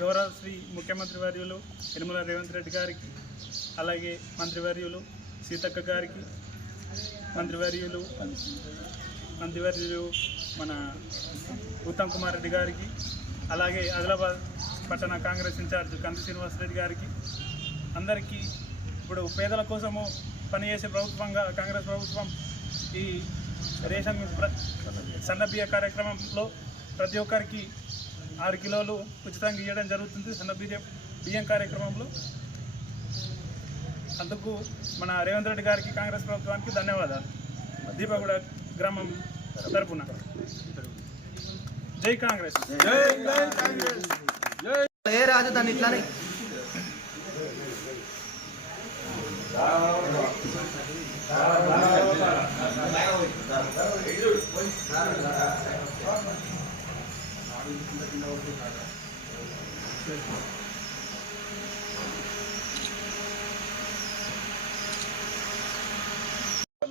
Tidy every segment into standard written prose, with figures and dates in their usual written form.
గౌరవ శ్రీ ముఖ్యమంత్రి వర్యులు యనమల రేవంత్ రెడ్డి గారికి, అలాగే మంత్రివర్యులు సీతక్క గారికి, మంత్రివర్యులు మన ఉత్తమ్ కుమార్ రెడ్డి గారికి, అలాగే ఆదిలాబాద్ పట్టణ కాంగ్రెస్ ఇన్ఛార్జ్ కంది శ్రీనివాసరెడ్డి గారికి, అందరికీ ఇప్పుడు పేదల కోసము పనిచేసే ప్రభుత్వంగా కాంగ్రెస్ ప్రభుత్వం ఈ రేషన్ సన్నబియ్య కార్యక్రమంలో ప్రతి ఒక్కరికి 6 కిలోలు ఉచితంగా ఇవ్వడం జరుగుతుంది. బియ్యం కార్యక్రమంలో అందుకు మన రేవంత్ రెడ్డి గారికి, కాంగ్రెస్ ప్రభుత్వానికి ధన్యవాదాలు. దీపగూడ గ్రామం తరపున జై కాంగ్రెస్. ఏ రాజధాని ఇట్లానే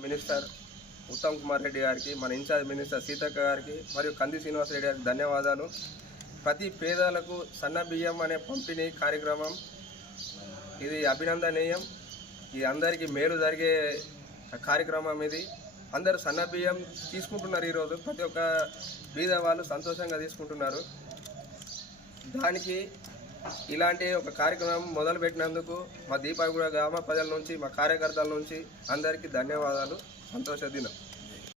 మినిస్టర్ ఉత్తమ్ కుమార్ రెడ్డి గారికి, మన ఇన్ఛార్జ్ మినిస్టర్ సీతక్క గారికి మరియు కంది శ్రీనివాసరెడ్డి గారికి ధన్యవాదాలు. ప్రతి పేదలకు సన్న బియ్యం అనే పంపిణీ కార్యక్రమం ఇది అభినందనీయం. ఇది అందరికీ మేలు జరిగే కార్యక్రమం. ఇది అందరూ సన్న బియ్యం తీసుకుంటున్నారు. ఈరోజు ప్రతి ఒక్క బీద వాళ్ళు సంతోషంగా తీసుకుంటున్నారు. దానికి ఇలాంటి ఒక కార్యక్రమం మొదలుపెట్టినందుకు మా దీపగూడ గ్రామ ప్రజల నుంచి, మా కార్యకర్తల నుంచి అందరికీ ధన్యవాదాలు. సంతోష దినం.